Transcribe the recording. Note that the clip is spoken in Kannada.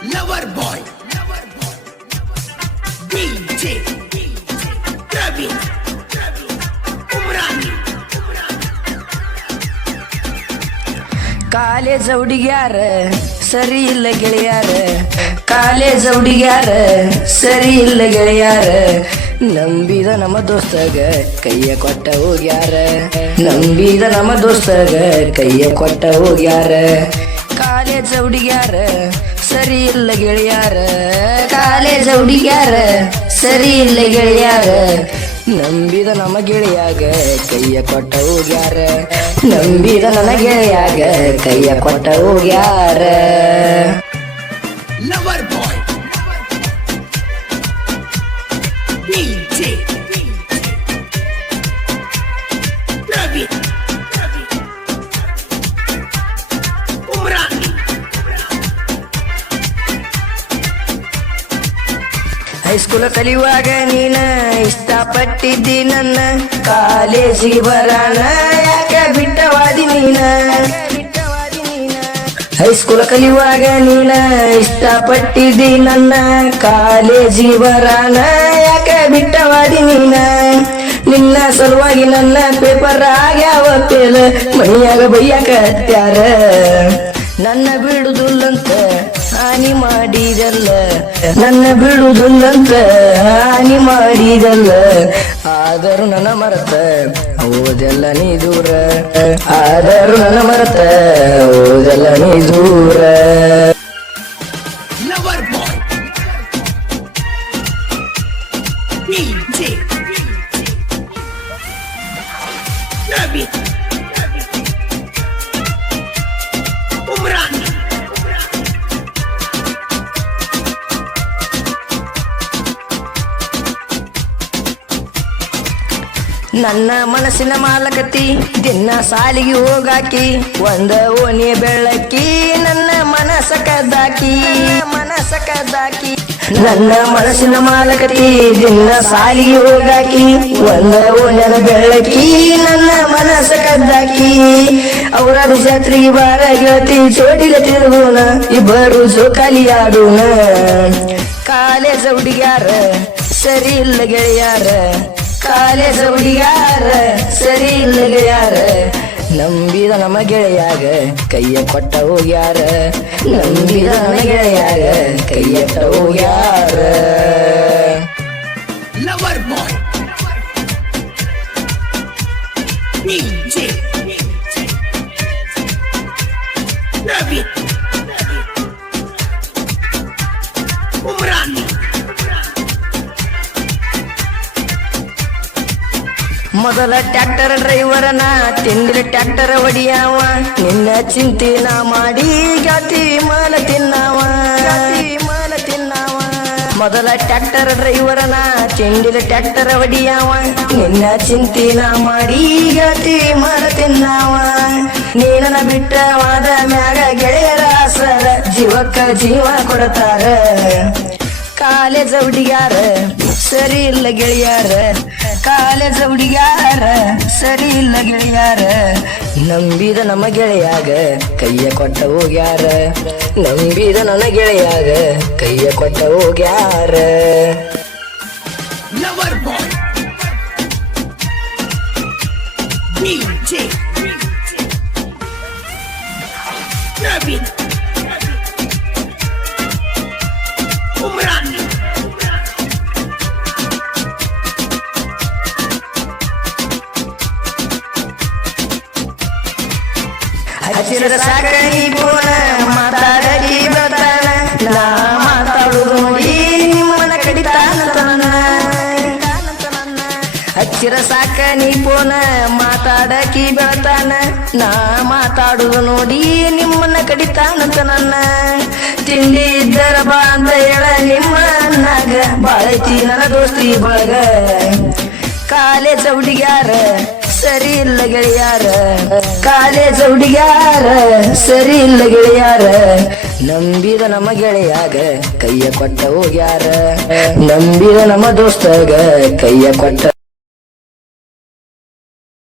Lover boy, DJ, Praveen, Umrani. College ಹುಡುಗ್ಯಾರ ಸರಿ ಇಲ್ಲ ಗೆಳೆಯಾರ, ಕಾಲೇಜ್ ಹುಡುಗ್ಯಾರ ಸರಿ ಇಲ್ಲ ಗೆಳೆಯಾರ, ನಂಬಿದ ನಮ್ಮ ದೋಸ್ತಗ ಕೈಯ ಕೊಟ್ಟ ಹೋಗ್ಯಾರ, ನಂಬಿದ ನಮ್ಮ ದೋಸ್ತಗ ಕೈಯ ಕೊಟ್ಟ ಹೋಗ್ಯಾರ. ಕಾಲೇಜ್ ಹುಡುಗ್ಯಾರ ಸರಿ ಇಲ್ಲ ಗೆಳೆಯಾರ, ಕಾಲೇಜ್ ಹುಡುಗ್ಯಾರ ಸರಿ ಇಲ್ಲ ಗೆಳೆಯಾರ, ನಂಬಿದ ನಮ್ಮ ಗೆಳೆಯಾಗ ಕೈಯ ಕೊಟ್ಟ ಹೋಗ್ಯಾರ, ನಂಬಿದ ನನ್ನ ಗೆಳೆಯಾಗ ಕೈಯ ಕೊಟ್ಟ ಹೋಗ್ಯಾರ. Lover boy, DJ, Praveen, Umrani. High school ಕಲಿಯುವಾಗ ನೀನ ಇಷ್ಟಪಟ್ಟಿದ್ದಿ ನನ್ನ, ಕಾಲೇಜಿಗೆ ಬರೋಣ ಯಾಕ ಬಿಟ್ಟವಾದಿ ನೀನ. ಹೈಸ್ಕೂಲ್ ಕಲಿಯುವಾಗ ನೀನ ಇಷ್ಟಪಟ್ಟಿದ್ದಿ ನನ್ನ, ಕಾಲೇಜಿಗೆ ಬರೋಣ ಯಾಕ ಬಿಟ್ಟವಾದಿ ನೀನ. ನಿನ್ನ ಸಲುವಾಗಿ ನನ್ನ ಪೇಪರ್ ಆಗ್ಯಾವ ಪೇಲ, ಮನಿಯಾಗ ಬೈಯಾಕ ಹತ್ಯಾರ. ನನ್ನ ಬಿಡುದಿಲ್ಲಂತ ಹಾನಿ ಮಾಡಿದಲ್ಲ, ನನ್ನ ಬಿಡುದಿಲ್ಲಂತ ಹಾನಿ ಮಾಡಿದಲ್ಲ, ಆದರೂ ನನ್ನ ಮರತ ಓದೆಲ್ಲ ನೀ ದೂರ, ಆದರೂ ನನ್ನ ಮರತ ಓದೆಲ್ಲ ನೀ ದೂರ. Lover boy, DJ, Praveen, Umrani. ನನ್ನ ಮನಸ್ಸಿನ ಮಾಲಕತಿ ದಿನ ಸಾಲಿಗೆ ಹೋಗಾಕಿ, ಒಂದ ಓಣಿ ಬೆಳಕಿ ನನ್ನ ಮನಸ್ಸ ಕದ್ದಾಕಿ, ಮನಸ್ಸ ಕದ್ದಾಕಿ. ನನ್ನ ಮನಸ್ಸಿನ ಮಾಲಕತಿ ದಿನ ಸಾಲಿಗೆ ಹೋಗಾಕಿ, ಒಂದ ಓಣ್ಯದ ಬೆಳಕಿ ನನ್ನ ಮನಸ್ಸ ಕದ್ದಾಕಿ. ಅವರ ಜಾತ್ರೆಗೆ ಬಾರ ಗೆಳತಿ ಜೋಡಿಲ ತಿರುಗೋಣ, ಇಬ್ಬರು ಜೋಕಾಲಿ ಆಡೋಣ. ಕಾಲೇಜ್ ಹುಡುಗ್ಯಾರ ಸರಿ ಇಲ್ಲ ಗೆಳೆಯಾರ, ಕಾಲೇಜ್ ಹುಡುಗ್ಯಾರ ಸರಿ ಇಲ್ಲ ಗೆಳೆಯಾರ, ನಂಬಿದ ನಮ್ಮ ಗೆಳೆಯಾಗ ಕೈಯ ಕೊಟ್ಟ ಹೋಗ್ಯಾರ, ನಂಬಿದ ನನ್ನ ಗೆಳೆಯಾಗ ಕೈಯ ಕೊಟ್ಟ ಹೋಗ್ಯಾರ. Lover boy, DJ, Praveen, Umrani. ಮೊದಲ ಟ್ರ್ಯಾಕ್ಟರ್ ಡ್ರೈವರನ ತಿಂದಿರ ಟ್ರ್ಯಾಕ್ಟರ್ ಹೊಡಿಯಾವ, ನಿನ್ನ ಚಿಂತಿನ ಮಾಡಿ ಗಾತಿ ಮಾಲ ತಿನ್ನವ, ಮಾಲ ತಿನ್ನವ. ಮೊದಲ ಟ್ರ್ಯಾಕ್ಟರ್ ಡ್ರೈವರನ ತಿಂದಿರ ಟ್ರ್ಯಾಕ್ಟರ್ ಹೊಡಿಯಾವ, ನಿನ್ನ ಚಿಂತಿನ ಮಾಡಿ ಗಾತಿ ಮಾಲ ತಿನ್ನವ. ನೀನನ ಬಿಟ್ಟವಾದ ಮ್ಯಾಗ ಗೆಳೆಯರ ಆಸರ ಜೀವಕ್ಕ ಜೀವ ಕೊಡ್ತಾರ. ಕಾಲೇಜ್ ಹುಡುಗ್ಯಾರ ಸರಿ ಇಲ್ಲ ಗೆಳೆಯಾರ, ಕಾಲೇಜ್ ಹುಡುಗ್ಯಾರ ಸರಿ ಇಲ್ಲ ಗೆಳೆಯಾರ, ನಂಬಿದ ನಮ್ಮ ಗೆಳೆಯಾಗ ಕೈಯ ಕೊಟ್ಟ ಹೋಗ್ಯಾರ, ನಂಬಿದ ನನ್ನ ಗೆಳೆಯಾಗ ಕೈಯ ಕೊಟ್ಟ ಹೋಗ್ಯಾರ. Lover boy, DJ, Praveen, Umrani. ಹಸಿರ ಸಾಕಿ ಪೋನ ಮಾತಾಡಲಿ ಬರ್ತಾನ, ನಾ ಮಾತಾಡುದು ನೋಡಿ ನಿಮ್ಮನ ಕಡಿತಾನ ತನ. ಹಚ್ಚಿರ ಸಾಕ ನೀ ಪೋನ ಮಾತಾಡಕಿ ಬೆಳತಾನ, ನಾ ಮಾತಾಡುದು ನೋಡಿ ನಿಮ್ಮನ್ನ ಕಡಿತಾನಂತ ನನ್ನ. ತಿಂಡಿ ಇದ್ದರ ಬಾ ಅಂತ ಹೇಳ ನಿಮ್ಮ ಅನ್ನಾಗ, ಬಾಳೈತಿ ನನ್ನ ದೋಸ್ತಿ ಬಳಗ. ಕಾಲೇಜ್ ಹುಡುಗ್ಯಾರ ಸರಿ ಇಲ್ಲ ಗೆಳೆಯಾರ, ಕಾಲೇಜ್ ಹುಡುಗ್ಯಾರ ಸರಿ ಇಲ್ಲ ಗೆಳೆಯಾರ, ನಂಬಿದ ನಮ್ಮ ಗೆಳೆಯಾಗ ಕೈಯ ಕೊಟ್ಟ ಹೋಗ್ಯಾರ, ನಂಬಿದ ನಮ್ಮ ದೋಸ್ತಗ ಕೈಯ ಕೊಟ್ಟ